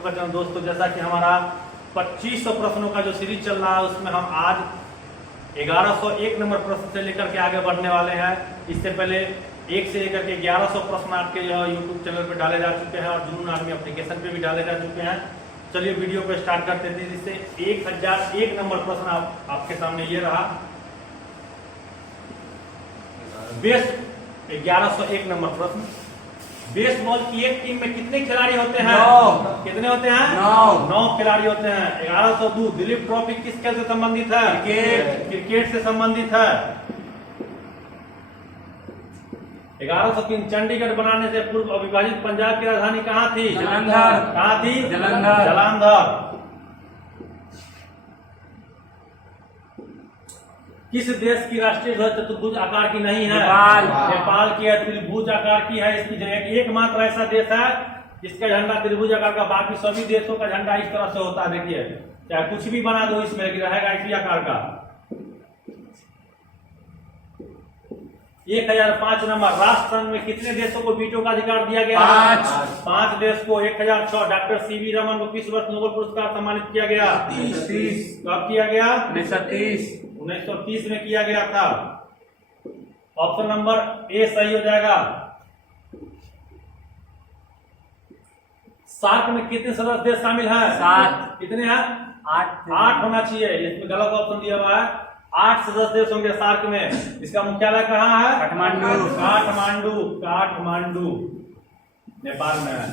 दोस्तों, जैसा कि हमारा 2500 प्रश्नों का जो सीरीज चल रहा है उसमें हम आज 1101 नंबर प्रश्न से लेकर के आगे बढ़ने वाले हैं। इससे पहले 1 से लेकर के 1100 प्रश्न आपके जो यूट्यूब चैनल पर डाले जा चुके हैं और जुनून आर्मी एप्लीकेशन पे भी डाले जा चुके हैं। चलिए वीडियो को स्टार्ट करते थे। जिससे 1001 नंबर प्रश्न आपके सामने ये रहा। बेस्ट 1101 नंबर प्रश्न, बेसबॉल की एक टीम में कितने खिलाड़ी होते हैं? 9। कितने होते हैं? 9 खिलाड़ी होते हैं। 1102 दिलीप ट्रॉफी किस खेल से संबंधित है? क्रिकेट से संबंधित है। 1103 चंडीगढ़ बनाने से पूर्व अविभाजित पंजाब की राजधानी कहाँ थी? जालंधर। कहाँ थी? जालंधर। जालंधर। किस देश की राष्ट्रीय ध्वज चतुर्भुज आकार की नहीं है? नेपाल की है, त्रिभुज आकार की है। इसकी एकमात्र ऐसा देश है जिसका झंडा त्रिभुज आकार का, बाकी सभी देशों का झंडा इस तरह से होता है। देखिए, चाहे कुछ भी बना दो इसमें रहेगा इसी आकार का। 1005 नंबर, राष्ट्र संघ में कितने देशों को वीटो का अधिकार दिया गया? 5 देश को। 1006 डॉक्टर सीवी रमन को किस वर्ष नोबेल पुरस्कार सम्मानित किया गया? 30। कब किया गया? 1930 में किया गया था। ऑप्शन नंबर ए सही हो जाएगा। सार्क में कितने सदस्य देश शामिल हैं? 7। कितने हैं? 8 होना चाहिए। इसमें गलत ऑप्शन दिया हुआ है। 8 सदस्य देश होंगे सार्क में। इसका मुख्यालय कहाँ है? काठमांडू नेपाल में है।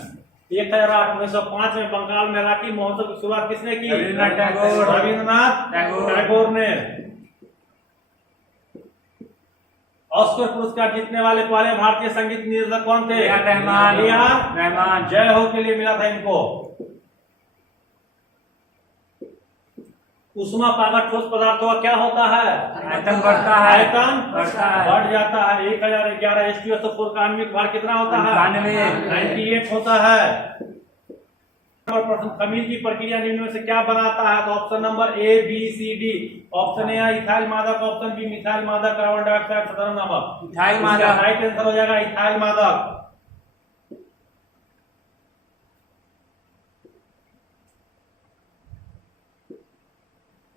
1905 में बंगाल में राखी महोत्सव की शुरुआत किसने की? रविन्द्रनाथ टैगोर ने। ऑस्कर पुरस्कार जीतने वाले पहले भारतीय संगीत निर्देशक कौन थे? रहमान। जय हो के लिए मिला था इनको। उष्मा पागल ठोस पदार्थों का क्या होता है? आयतन बढ़ता है। आयतन बढ़ जाता है। 1011 H2SO4 का आणविक भार कितना होता है? 98 होता है। प्रश्न, खमीर की प्रक्रिया निम्न में से क्या बनाता है? तो option number A B C D. Option A ethyl मादक, ऑप्शन बी मिथाइल मादक, कार्बन डाइऑक्साइड, साधारण नमक। इथाइल मादक। राइट आंसर हो जाएगा इथाइल मादक।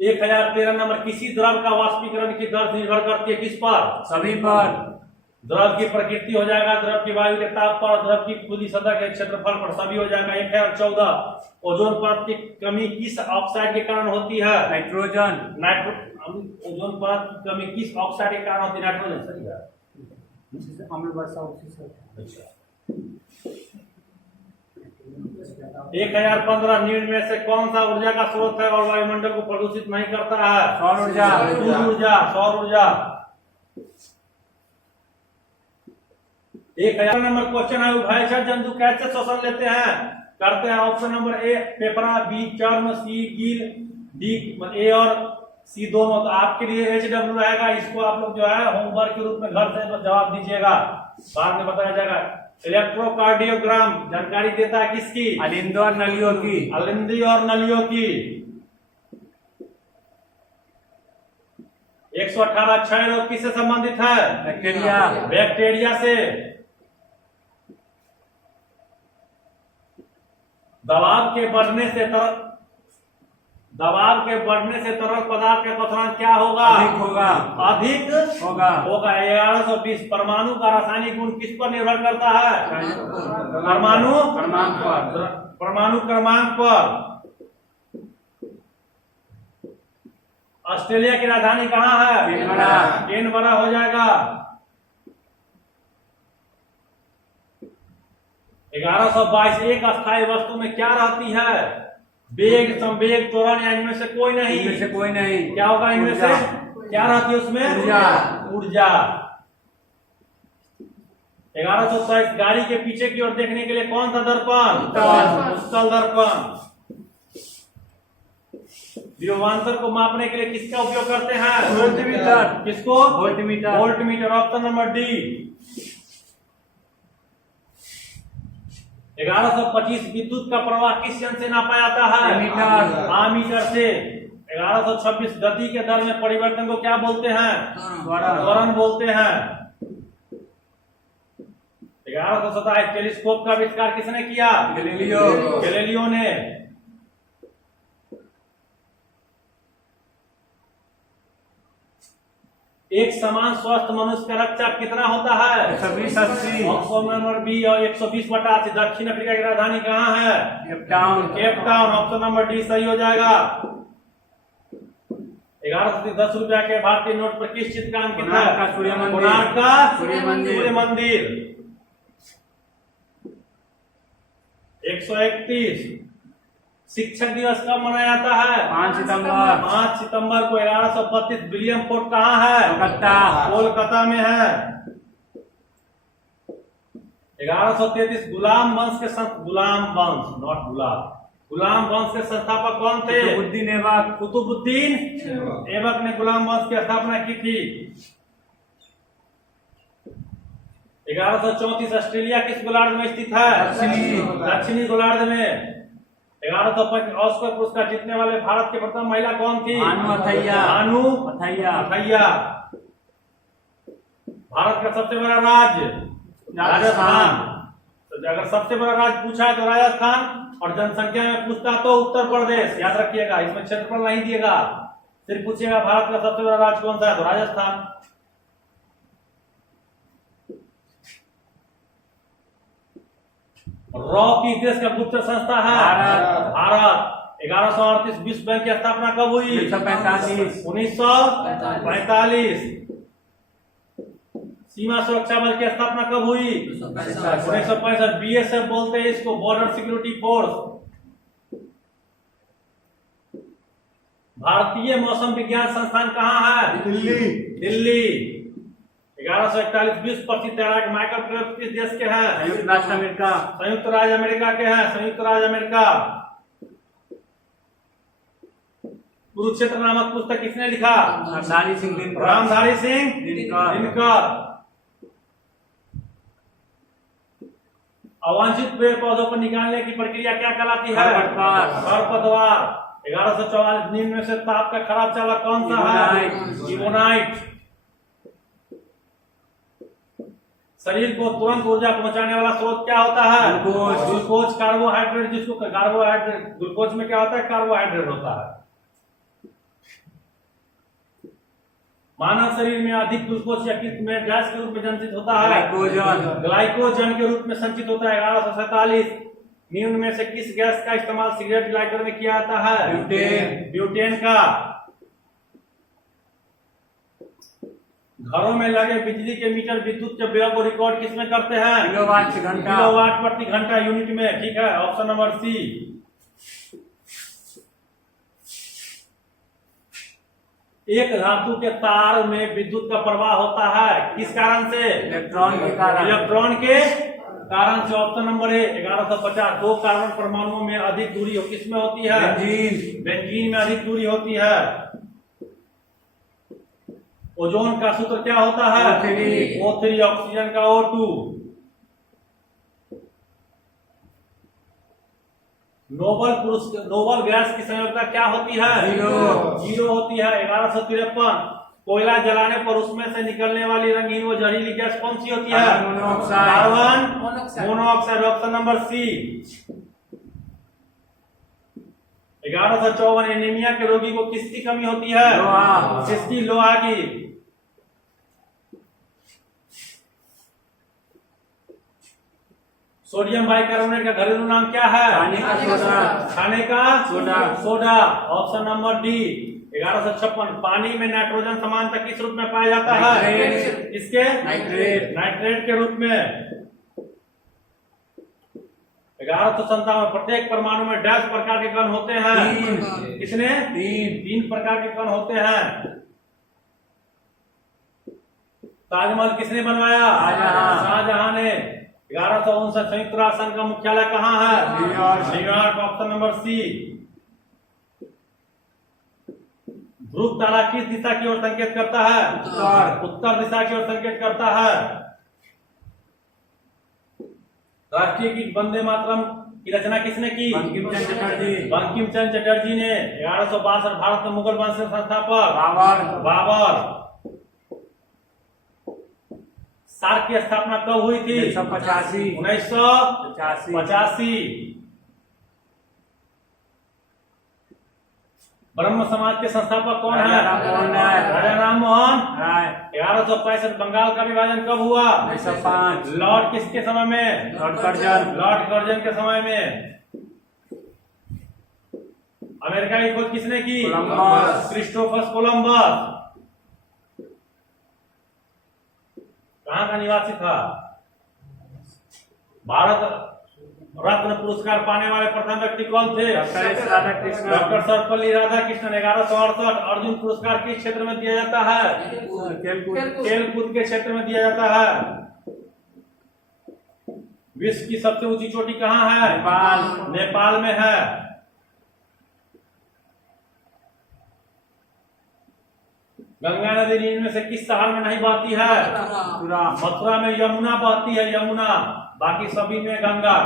एक 1013 नंबर, किसी द्रव का वाष्पीकरण की दर निर्भर करती है किस पर? सभी पर। द्रव की प्रकृति हो जाएगा, द्रव की वायु के ताप पर, द्रव की खुली सतह के क्षेत्रफल पर, सभी हो जाएगा। 1014 ओजोन परत की कमी किस ऑक्साइड के कारण होती है? नाइट्रोजन। ओजोन परत की कमी किस ऑक्साइड के कारण होती है? नाइट्रोजन। सही है। अम्ल वर्षा उसी से। अच्छा। 1015 निम्न में से कौन सा ऊर्जा का स्रोत है और वायुमंडल को प्रदूषित नहीं करता है? सौर ऊर्जा। सौर ऊर्जा। 1000 नंबर क्वेश्चन है, उभयचर जंतु कैसे श्वसन लेते हैं? करते हैं। ऑप्शन नंबर ए पेपरा, बी चर्म, सी कील, डी ए और सी दोनों। तो आपके लिए HW रहेगा। इसको आप लोग जो है होमवर्क के रूप में घर से जवाब दीजिएगा, बाद में बताया जाएगा। इलेक्ट्रोकार्डियोग्राम जानकारी देता है किसकी? अलिंदी और नलियों की। अलिंदी और नलियों की। 118 क्षय रोग किससे संबंधित है? बैक्टीरिया से। दबाव के बढ़ने से तरल पदार्थ का क्वथनांक क्या होगा? अधिक होगा। 1120 परमाणु का रासायनिक गुण किस पर निर्भर करता है? परमाणु क्रमांक पर। ऑस्ट्रेलिया की राजधानी कहाँ है? कैनबरा हो जाएगा। 1122 एक अस्थायी वस्तु में क्या रहती है? वेग, संवेग, त्वरण या इनमें से कोई नहीं। क्या होगा इनमें से? क्या रहती है उसमें? ऊर्जा। 1123 गाड़ी के पीछे की ओर देखने के लिए कौन सा दर्पण? उत्तल दर्पण। विभवांतर को मापने के लिए किसका उपयोग करते हैं? वोल्टमीटर। किसको? वोल्टमीटर। Option number D. 1125 विद्युत का प्रवाह किस यंत्र से नापा जाता है? आमीटर से। 1126 गति के दर में परिवर्तन को क्या बोलते हैं? त्वरण बोलते हैं। 1127 टेलीस्कोप का आविष्कार किसने किया? गैलीलियो। गैलीलियो ने। एक समान स्वस्थ मनुष्य का रक्तचाप कितना होता है? 120/80। ऑप्शन नंबर बी और 120/80। दक्षिण अफ्रीका की राजधानी कहाँ है? Cape Town. Cape Town. Option number D सही हो जाएगा। 1110 रुपया के भारतीय नोट पर किस चित्र का अंकित है? कोणार्क का सूर्य मंदिर। कोणार्क का सूर्य मंदिर। सूर्य मंदिर। 131 शिक्षक दिवस कब मनाया जाता है? 5 सितंबर। 5 सितंबर को। 1132 विलियम फोर्ट कहाँ है? कोलकाता। कोलकाता में है। 1133 गुलाम वंश के गुलाम वंश, नॉट गुलाब, गुलाम वंश के संस्थापक कौन थे? कुतुबुद्दीन ऐबक। कुतुबुद्दीन ऐबक ने गुलाम वंश की स्थापना की थी। 1134 ऑस्ट्रेलिया किस गोलार्ध में स्थित है? दक्षिणी गोलार्ध में। 1135 ऑस्कर पुरस्कार जीतने वाले भारत की प्रथम महिला कौन थी? भानु अथैया। भानु अथैया। अथैया। भारत का सबसे बड़ा राज्य राजस्थान। तो अगर सबसे बड़ा राज्य पूछा है तो राजस्थान, और जनसंख्या में पूछता तो उत्तर प्रदेश। याद रखिएगा, इसमें क्षेत्रफल नहीं दिएगा, सिर्फ पूछिएगा भारत का सबसे बड़ा राज्य कौन सा है तो राजस्थान। रॉ किस देश का गुप्त संस्था है? भारत। भारत। 1138 विश्व बैंक की स्थापना कब हुई? 1945। 1945। सीमा सुरक्षा बल की स्थापना कब हुई? 1965। बीएसएफ बोलते हैं इसको, बॉर्डर सिक्योरिटी फोर्स। भारतीय मौसम विज्ञान संस्थान कहाँ है? दिल्ली। 1141 विश्व प्रसिद्ध तैराक माइकल फेल्प्स किस देश के हैं? संयुक्त राष्ट्र अमेरिका। संयुक्त राज्य अमेरिका के हैं। संयुक्त राज्य अमेरिका। कुरुक्षेत्र नामक पुस्तक किसने लिखा? रामधारी सिंह दिनकर। रामधारी सिंह दिनकर। दिनकर। अवांछित पेड़ पौधों को निकालने की प्रक्रिया क्या कहलाती है? खरपतवार। 1144 निम्न में से ताप का खराब चालक कौन सा है? इबोनाइट। शरीर को तुरंत ऊर्जा पहुंचाने वाला स्रोत क्या होता है? ग्लूकोज। कार्बोहाइड्रेट, जिसको कार्बोहाइड्रेट, ग्लूकोज में क्या होता है? कार्बोहाइड्रेट होता है। मानव शरीर में अधिक ग्लूकोज यकृत में गैस के रूप में संचित होता है? ग्लाइकोजन। ग्लाइकोजन के रूप में संचित होता है। 1147 निम्न में से किस गैस का इस्तेमाल सिगरेट लाइटर में किया जाता है? ब्यूटेन। ब्यूटेन का। घरों में लगे बिजली के मीटर विद्युत के व्यय को रिकॉर्ड किसमें करते हैं? किलोवाट घंटा। किलोवाट प्रति घंटा यूनिट में। ठीक है, ऑप्शन नंबर सी। एक धातु के तार में विद्युत का प्रवाह होता है किस कारण से? इलेक्ट्रॉन के कारण। इलेक्ट्रॉन के कारण से। ऑप्शन नंबर ए। 1150 दो कार्बन परमाणुओं में अधिक दूरी किसमें होती है? बेंजीन। बेंजीन में अधिक दूरी होती है। ओजोन का सूत्र क्या होता है? O3। ऑक्सीजन का O2। नोबल गैस की संयोजकता क्या होती है? जीरो होती है। 1153 कोयला जलाने पर उसमें से निकलने वाली रंगीन व जहरीली गैस कौन सी होती है? Carbon monoxide. Option number C. 1154 anaemia के रोगी को किसकी कमी होती है? लोहा। किसकी? लोहा की। सोडियम बाइकार्बोनेट का घरेलू नाम क्या है? खाने का सोडा। खाने का soda. Soda. Option number D. 1156 पानी में नाइट्रोजन समानता किस रूप में पाया जाता है? किसके? नाइट्रेट। नाइट्रेट के रूप में। 1157 प्रत्येक परमाणु में डैश प्रकार के कण होते हैं? कितने? तीन प्रकार के कण होते हैं। ताजमहल किसने बनवाया? शाहजहां ने। 1159 संयुक्त राष्ट्र संघ का मुख्यालय कहाँ है? न्यूयॉर्क। Option number C. ध्रुव तारा किस दिशा की ओर संकेत करता है? उत्तर दिशा की ओर संकेत करता है। राष्ट्रीय गीत वंदे मातरम की रचना किसने की? बंकिम चंद्र चटर्जी। बंकिम चंद्र चटर्जी ने। 1162 भारत में मुगल वंश के संस्थापक? बाबर। बाबर। सार्क की स्थापना कब हुई थी? 1985 1985। ब्रह्म समाज के संस्थापक कौन है? राजा राम मोहन राय। 1165 बंगाल का विभाजन कब हुआ? 1905 लॉर्ड किसके समय में? Lord Curzon. लॉर्ड कर्जन के समय में। अमेरिका की खोज किसने की? कोलंबस। Christopher Columbus. कहाँ का निवासी था? भारत रत्न पुरस्कार पाने वाले प्रथम व्यक्ति कौन थे? डॉक्टर सर्वपल्ली राधाकृष्णन। 1168 अर्जुन पुरस्कार किस क्षेत्र में दिया जाता है? खेलकूद के क्षेत्र में दिया जाता है। विश्व की सबसे ऊंची चोटी कहाँ है? नेपाल में है। गंगा नदी नील में से किस शहर में नहीं बहती है? मथुरा में यमुना बहती है, यमुना। बाकी सभी में गंगा।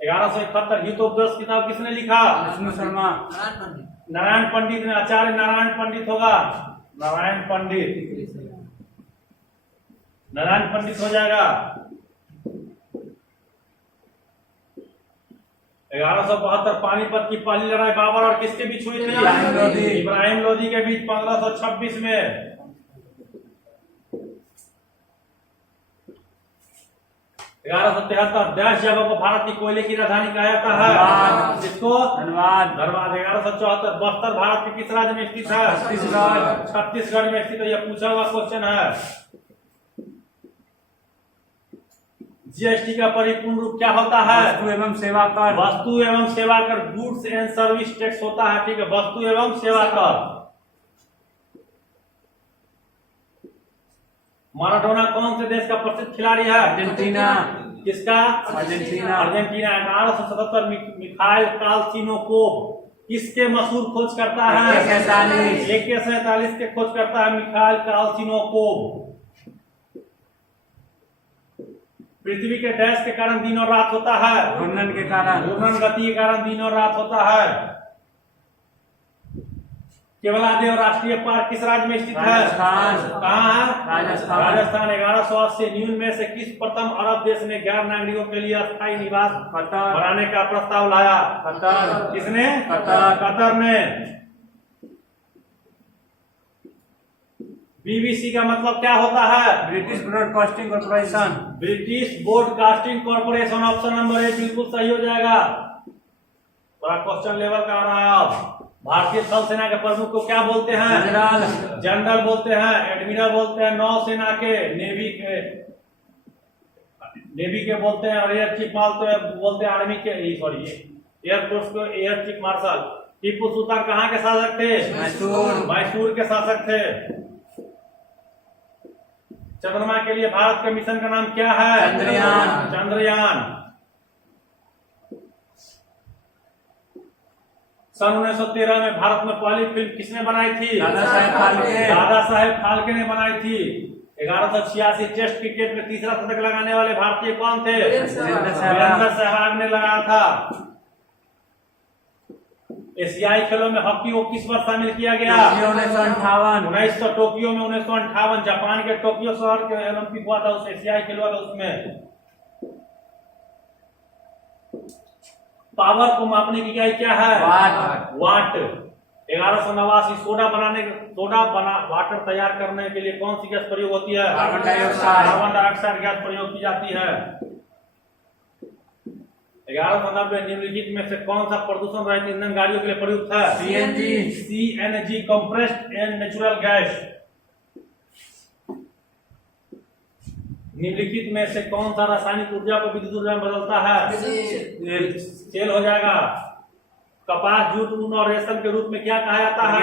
1171 हितोपदेश किताब किसने लिखा? विष्णु शर्मा। नारायण पंडित ने। आचार्य नारायण पंडित होगा। नारायण पंडित। नारायण पंडित हो जाएगा। 1172 पानीपत की पहली लड़ाई बाबर और किसके बीच हुई थी? इब्राहिम लोदी के बीच 1526 में। 1173 10 जगहों को भारत की कोयले की राजधानी कहा जाता है। जिसको? धनबाद। 1174 बस्तर भारत के किस राज्य में स्थित है? छत्तीसगढ़ में स्थित है। यह पूछा हुआ क्वेश्चन है। जीएसटी का परिपूर्ण रूप क्या होता है? वस्तु एवं सेवा कर। वस्तु एवं सेवा कर, गुड्स एंड सर्विस टैक्स होता है। ठीक है, वस्तु एवं सेवा कर। माराडोना कौन से देश का प्रसिद्ध खिलाड़ी है? अर्जेंटीना। किसका? अर्जेंटीना। अर्जेंटीना। 1877 मिखाइल काल्सिनोकोव किसके मशहूर खोज करता है? AK-47 के खोज करता है मिखाइल काल्सिनोकोव। पृथ्वी के डैश के कारण दिन और रात होता है? घूर्णन के कारण। घूर्णन गति के कारण दिन और रात होता है। केवलादेव राष्ट्रीय पार्क किस राज्य में स्थित है? राजस्थान। कहाँ है? राजस्थान। 1180 न्यून में से किस प्रथम अरब देश ने गैर नागरिकों के लिए अस्थायी निवास कतर। बनाने का प्रस्ताव लाया? कतर। किसने? कतर ने। बीबीसी का मतलब क्या होता है? British broadcasting corporation. British broadcasting corporation. Option number 1 बिल्कुल सही हो जाएगा। बड़ा क्वेश्चन लेवल का आ रहा है। अब भारतीय थल सेना के प्रमुख को क्या बोलते हैं? जनरल बोलते हैं। एडमिरल बोलते हैं। नौसेना के, नेवी के बोलते हैं। और एयर चीफ बोलते हैं आर्मी के, सॉरी एयरफोर्स को air chief marshal. Tipu Sultan कहाँ के शासक थे? मैसूर के शासक थे। चंद्रमा के लिए भारत के मिशन का नाम क्या है? चंद्रयान। सन 1913 में भारत में पहली फिल्म किसने बनाई थी? दादा साहेब फाल्के ने बनाई थी। 1186 टेस्ट क्रिकेट में तीसरा शतक लगाने वाले भारतीय कौन थे? वीरेंद्र सहवाग ने लगाया था। एशियाई खेलों में हॉकी को किस वर्ष शामिल किया गया? 1958। टोक्यो में 1958 जापान के टोक्यो शहर के ओलंपिक हुआ था, उस एशियाई खेल हुआ था उसमें। पावर को मापने की इकाई क्या है? वाट। 1189 वाटर तैयार करने के लिए कौन सी गैस प्रयोग होती है? कार्बन डाइऑक्साइड गैस प्रयोग की जाती है। 1190 निम्नलिखित में से कौन सा प्रदूषण रहित ईंधन गाड़ियों के लिए प्रयुक्त है? CNG compressed and natural gas. निम्नलिखित में से कौन सा रासायनिक ऊर्जा को विद्युत ऊर्जा में बदलता है? तेल हो जाएगा। कपास, जूट, ऊन और रेशम के रूप में क्या कहा जाता है?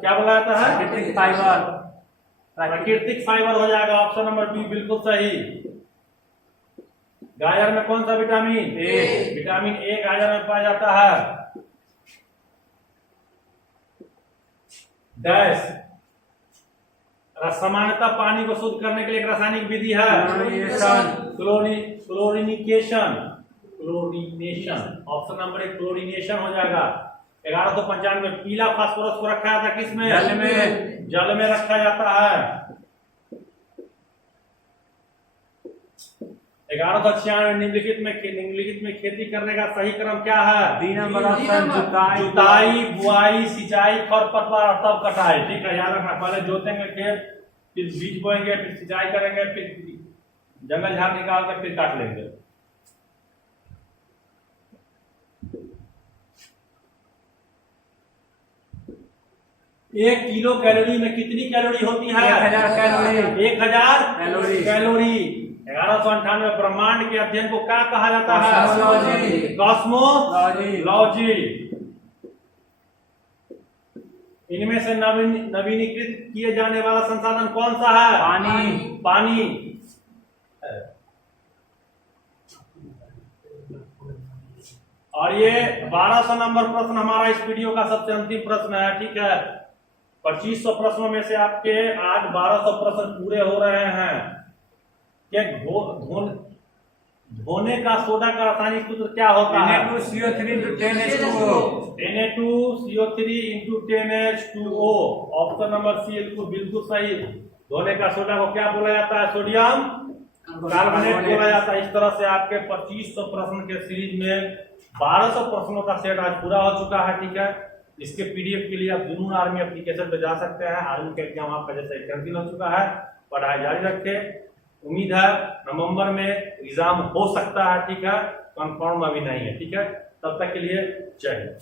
क्या बोला जाता है? प्राकृतिक फाइबर हो जाएगा। ऑप्शन नंबर बी बिल्कुल सही। गाजर में कौन सा विटामिन? विटामिन ए गाजर में पाया जाता है। डैश। सामान्यतः पानी को शुद्ध करने के लिए एक रासायनिक विधि है क्लोरीनेशन। ऑप्शन नंबर 1 क्लोरीनेशन हो जाएगा। 1195 में पीला फास्फोरस को रखा जाता है किसमें? जल में रखा जाता है। 1196 निम्नलिखित में खेती करने का सही क्रम क्या है? बी नंबर ऑप्शन जुताई, बुआई, सिंचाई, खरपतवार तब कटाई। ठीक है, याद रखना, पहले जोतेंगे खेत, फिर बीज बोएंगे, फिर सिंचाई करेंगे, फिर जंगल झाड़ निकाल कर फिर काट लेंगे। एक किलो कैलोरी में कितनी कैलोरी होती है? 1000 कैलोरी। 1000 कैलोरी। कैलोरी। 1198 ब्रह्मांड के अध्ययन को क्या कहा जाता है? कॉस्मोलॉजी। कॉस्मोलॉजी। इनमें से नवीनीकृत किए जाने वाला संसाधन कौन सा है? पानी। और ये 1200 नंबर प्रश्न हमारा इस वीडियो का सबसे अंतिम प्रश्न है। ठीक है, 2500 प्रश्नों में से आपके आज 1200 प्रश्न पूरे हो रहे हैं। क्या धोने का सोडा का रासायनिक सूत्र क्या होता है? Na2CO3 × 10H2O। Na2CO3 × 10H2O। Option number सी बिल्कुल सही। धोने का सोडा को क्या बोला जाता है? सोडियम कार्बोनेट बोला जाता है। इस तरह से आपके 2500 प्रश्न के सीरीज में 1200 प्रश्नों का सेट आज पूरा हो चुका है। ठीक है, इसके पीडीएफ के लिए आप जुनून आर्मी एप्लीकेशन पे जा सकते हैं। आर्मी का एग्जाम आपका जैसे कैंसिल हो चुका है, पढ़ाई जारी रखें। उम्मीद है नवंबर में एग्जाम हो सकता है। ठीक है, कंफर्म अभी नहीं है। ठीक है, तब तक के लिए जय हिंद।